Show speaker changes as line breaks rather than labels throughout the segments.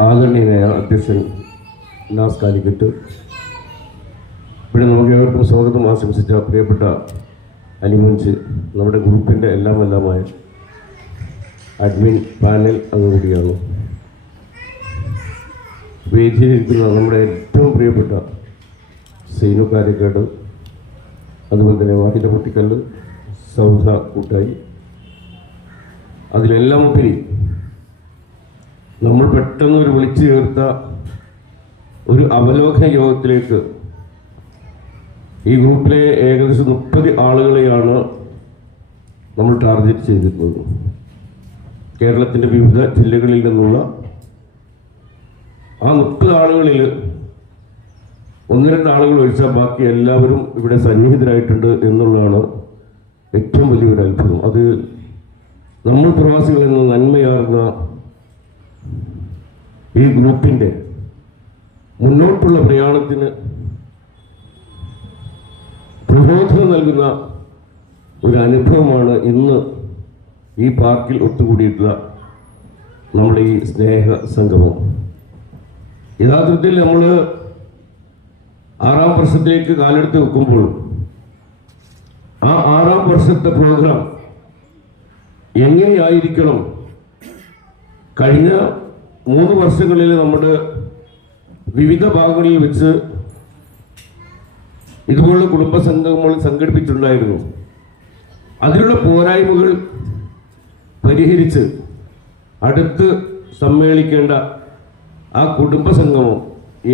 ആദരണീയനായ അധ്യക്ഷൻ നാസ് കാലിക്കറ്റ് ഇവിടെ നമുക്ക് ഏവർക്കും സ്വാഗതം. ആശംസിച്ച പ്രിയപ്പെട്ട അലിമുൻസ് നമ്മുടെ ഗ്രൂപ്പിന്റെ എല്ലാം എല്ലാമായ അഡ്മിൻ പാനൽ അതുകൂടിയാണ് വേദിയിലിരിക്കുന്ന നമ്മുടെ ഏറ്റവും പ്രിയപ്പെട്ട സീനു കാരിക്കാട് അതുപോലെ തന്നെ വാഹിത പൊട്ടിക്കല്ല് സൗദ കൂട്ടായി. അതിലെല്ലാം ഉപരി നമ്മൾ പെട്ടെന്ന് ഒരു വിളിച്ചു ചേർത്ത ഒരു അവലോകന യോഗത്തിലേക്ക് ഈ ഗ്രൂപ്പിലെ ഏകദേശം മുപ്പത് ആളുകളെയാണ് നമ്മൾ ടാർഗറ്റ് ചെയ്തിരുന്നത് കേരളത്തിന്റെ വിവിധ ജില്ലകളിൽ നിന്നുള്ള ആ മുപ്പത് ആളുകളിൽ ഒന്ന് രണ്ട് ആളുകൾ ഒഴിച്ചാൽ ബാക്കി എല്ലാവരും ഇവിടെ സന്നിഹിതരായിട്ടുണ്ട് എന്നുള്ളതാണ് ഏറ്റവും വലിയൊരു അത്ഭുതം. അത് നമ്മൾ പ്രവാസികളിൽ നിന്ന് നന്മയാർന്ന ഈ ഗ്രൂപ്പിന്റെ മുന്നോട്ടുള്ള പ്രയാണത്തിന് പ്രബോധനം നൽകുന്ന ഒരു അനുഭവമാണ് ഇന്ന് ഈ പാർക്കിൽ ഒത്തുകൂടിയിട്ടുള്ള നമ്മുടെ ഈ സ്നേഹ സംഗമം. യഥാർത്ഥത്തിൽ നമ്മൾ ആറാം വർഷത്തേക്ക് കാലെടുത്ത് വെക്കുമ്പോൾ ആ ആറാം വർഷത്തെ പ്രോഗ്രാം എങ്ങനെയായിരിക്കണം കഴിഞ്ഞ മൂന്ന് വർഷങ്ങളിൽ നമ്മുടെ വിവിധ ഭാഗങ്ങളിൽ വെച്ച് ഇതുപോലുള്ള കുടുംബ സംഘങ്ങൾ സംഘടിപ്പിച്ചിട്ടുണ്ടായിരുന്നു. അതിലുള്ള പോരായ്മകൾ പരിഹരിച്ച് അടുത്ത് സമ്മേളിക്കേണ്ട ആ കുടുംബ സംഗമം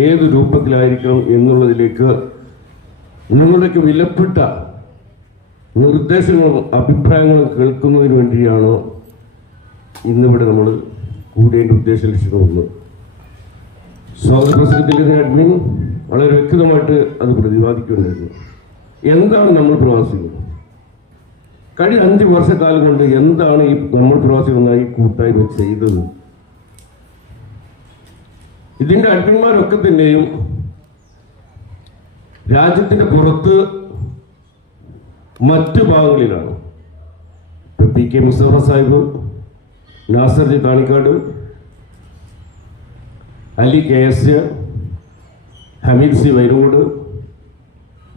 ഏത് രൂപത്തിലായിരിക്കണം എന്നുള്ളതിലേക്ക് നിങ്ങളുടെയൊക്കെ വിലപ്പെട്ട നിർദ്ദേശങ്ങളും അഭിപ്രായങ്ങളും കേൾക്കുന്നതിന് വേണ്ടിയാണ് ഇന്നിവിടെ നമ്മൾ കൂടേണ്ട ഉദ്ദേശ ലക്ഷ്യമെന്ന് സ്വാഗത പ്രസംഗത്തിൽ അഡ്മിൻ വളരെ വ്യക്തമായിട്ട് അത് പ്രതിപാദിക്കുന്നുണ്ടായിരുന്നു എന്താണ് നമ്മൾ പ്രവാസികൾ? കഴിഞ്ഞ അഞ്ച് വർഷക്കാലം കൊണ്ട് എന്താണ് ഈ നമ്മൾ പ്രവാസികളായി കൂട്ടായ്മ ചെയ്തത്? ഇതിന്റെ അഡ്മിന്മാരൊക്കെ തന്നെയും രാജ്യത്തിന്റെ പുറത്ത് മറ്റു ഭാഗങ്ങളിലാണ്. P K Mustafa Sahib Nasar G Thanikkad Ali K S Hameed C Vairode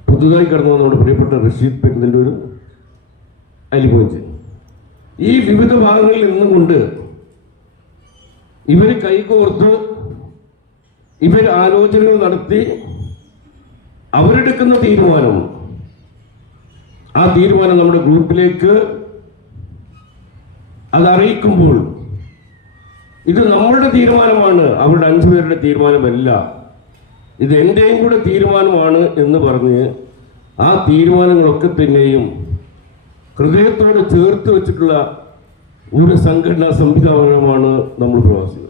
പുതുതായി കടന്നു നമ്മുടെ പ്രിയപ്പെട്ട റഷീദ് പെരുന്തല്ലൂർ അലിമോജ് ഈ വിവിധ ഭാഗങ്ങളിൽ നിന്നുകൊണ്ട് ഇവർ കൈകോർത്ത് ഇവർ ആലോചനകൾ നടത്തി അവരെടുക്കുന്ന തീരുമാനം. ആ തീരുമാനം നമ്മുടെ ഗ്രൂപ്പിലേക്ക് അത് അറിയിക്കുമ്പോൾ ഇത് നമ്മളുടെ തീരുമാനമാണ് അവരുടെ അഞ്ചു പേരുടെ തീരുമാനമല്ല. ഇത് എന്റെയും കൂടെ തീരുമാനമാണ് എന്ന് പറഞ്ഞ് ആ തീരുമാനങ്ങളൊക്കെ തന്നെയും ഹൃദയത്തോട് ചേർത്ത് വെച്ചിട്ടുള്ള ഒരു സംഘടനാ സംവിധാനമാണ് നമ്മൾ പ്രവാസികൾ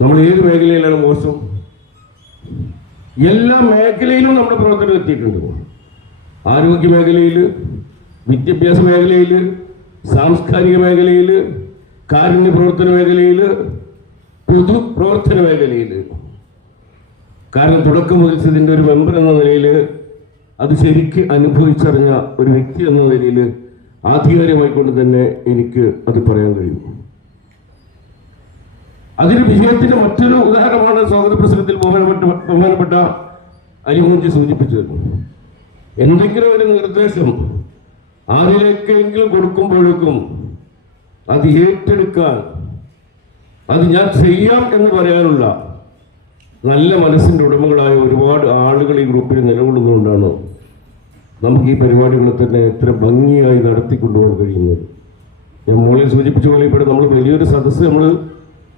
നമ്മൾ ഏത് മേഖലയിലാണ് മോശം? എല്ലാ മേഖലയിലും നമ്മുടെ പ്രവർത്തനം എത്തിയിട്ടുണ്ട്. ആരോഗ്യ മേഖലയിൽ വിദ്യാഭ്യാസ മേഖലയിൽ സാംസ്കാരിക മേഖലയിൽ കാരുണ്യ പ്രവർത്തന മേഖലയിൽ പൊതു പ്രവർത്തന മേഖലയിൽ. കാരണം തുടക്കം മുതൽ ഇതിന്റെ ഒരു മെമ്പർ എന്ന നിലയിൽ അത് ശരിക്ക് അനുഭവിച്ചറിഞ്ഞ ഒരു വ്യക്തി എന്ന നിലയിൽ ആധികാരികമായിക്കൊണ്ട് തന്നെ എനിക്ക് അത് പറയാൻ കഴിയും. അതിന് വിജയത്തിന്റെ മറ്റൊരു ഉദാഹരണമാണ് സ്വാഗത പ്രസംഗത്തിൽ ബഹുമാനപ്പെട്ട ബഹുമാനപ്പെട്ട അരിമൂർജി സൂചിപ്പിച്ചത്. എന്തെങ്കിലും ഒരു നിർദ്ദേശം ആരിലേക്കെങ്കിലും കൊടുക്കുമ്പോഴേക്കും അത് ഏറ്റെടുക്കാൻ അത് ഞാൻ ചെയ്യാം എന്ന് പറയാനുള്ള നല്ല മനസ്സിന്റെ ഉടമകളായ ഒരുപാട് ആളുകൾ ഈ ഗ്രൂപ്പിൽ നിലകൊള്ളുന്നതുകൊണ്ടാണ് നമുക്ക് ഈ പരിപാടികളെ തന്നെ എത്ര ഭംഗിയായി നടത്തിക്കൊണ്ടുപോകാൻ കഴിയുന്നത്. ഞാൻ മോളിൽ സൂചിപ്പിച്ച പോലെ ഇവിടെ നമ്മൾ വലിയൊരു സദസ്സ് നമ്മൾ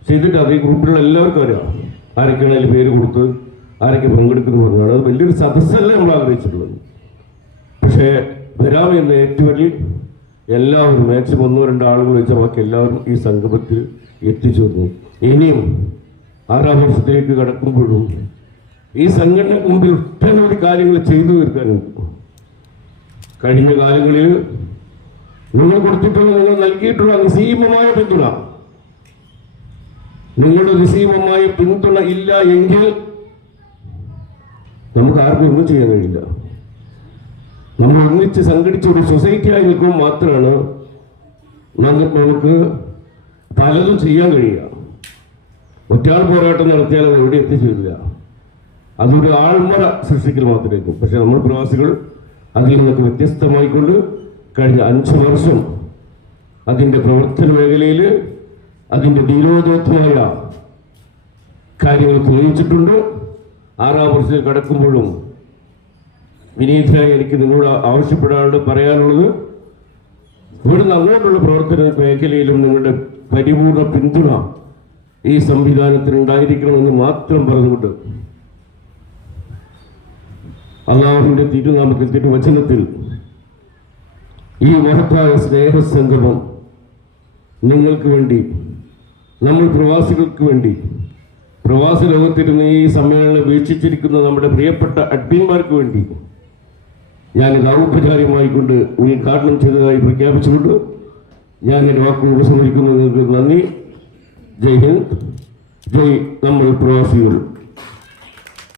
ചെയ്തിട്ട് അത് ഈ ഗ്രൂപ്പിലുള്ള എല്ലാവർക്കും അറിയാം. ആരൊക്കെയാണ് അതിൽ പേര് കൊടുത്ത് ആരൊക്കെ പങ്കെടുക്കുന്നു പറഞ്ഞാണ്. അത് വലിയൊരു സദസ്സല്ല നമ്മൾ ആഗ്രഹിച്ചിട്ടുള്ളത്. പക്ഷേ വരാം എന്ന ഏറ്റുവരിൽ എല്ലാവരും മാക്സിമം ഒന്നോ രണ്ടോ ആളുകൾ വെച്ച ബാക്കി എല്ലാവരും ഈ സംഗമത്തിൽ എത്തിച്ചേർന്നു ഇനിയും ആറാം വർഷത്തിലേക്ക് കടക്കുമ്പോഴും ഈ സംഘടനക്ക് മുമ്പിൽ ഒട്ടനവധി കാര്യങ്ങൾ ചെയ്തു തീർക്കാനുണ്ട് കഴിഞ്ഞ കാലങ്ങളിൽ നിങ്ങൾ കൊടുത്തിട്ടുള്ള നിങ്ങൾ നൽകിയിട്ടുള്ള നിസീമമായ പിന്തുണ. നിങ്ങളുടെ നിസീമമായ പിന്തുണ ഇല്ല എങ്കിൽ നമുക്ക് ആർക്കും ഒന്നും ചെയ്യാൻ കഴിയില്ല. നമ്മൾ ഒന്നിച്ച് സംഘടിച്ച ഒരു സൊസൈറ്റിയായി നിൽക്കുമ്പോൾ മാത്രമാണ് നമുക്ക് പലതും ചെയ്യാൻ കഴിയുക. ഒറ്റയാൾ പോരാട്ടം നടത്തിയാൽ അത് എവിടെ എത്തിച്ചേരില്ല. അതൊരു ആൾമറ സൃഷ്ടിക്കൽ മാത്രമായിരിക്കും. പക്ഷെ നമ്മൾ പ്രവാസികൾ അതിൽ നിന്നൊക്കെ വ്യത്യസ്തമായിക്കൊണ്ട് കഴിഞ്ഞ അഞ്ച് വർഷം അതിന്റെ പ്രവർത്തന മേഖലയിൽ അതിന്റെ ധീരോദോത്തമായ കാര്യങ്ങൾ തെളിയിച്ചിട്ടുണ്ട്. ആറാം വർഷത്തിൽ കടക്കുമ്പോഴും വിനീതനായി എനിക്ക് നിങ്ങളോട് ആവശ്യപ്പെടാനുള്ളത് പറയാനുള്ളത് ഇവിടുന്ന് അങ്ങോട്ടുള്ള പ്രവർത്തന മേഖലയിലും നിങ്ങളുടെ പരിപൂർണ പിന്തുണ ഈ സംവിധാനത്തിന് ഉണ്ടായിരിക്കണമെന്ന് മാത്രം പറഞ്ഞുകൊണ്ട് അള്ളാഹുവിന്റെ തിരുനാമത്തിൽ തിരുവചനത്തിൽ ഈ മഹത്തായ സ്നേഹസംഗമം നിങ്ങൾക്ക് വേണ്ടി നമ്മൾ പ്രവാസികൾക്ക് വേണ്ടി പ്രവാസി ലോകത്തിരുന്ന് ഈ സമ്മേളനം വീക്ഷിച്ചിരിക്കുന്ന നമ്മുടെ പ്രിയപ്പെട്ട അഡ്മിന്മാർക്ക് വേണ്ടി ഞാൻ ഇത് ഔപചാരികമായി കൊണ്ട് ഉദ്ഘാടനം ചെയ്തതായി പ്രഖ്യാപിച്ചുകൊണ്ട് ഞാൻ എന്റെ വാക്കുകൾ ഉപസംഹരിക്കുന്നതിന് നന്ദി. ജയ് ഹിന്ദ്. ജയ് നമ്മൾ പ്രവാസികൾ.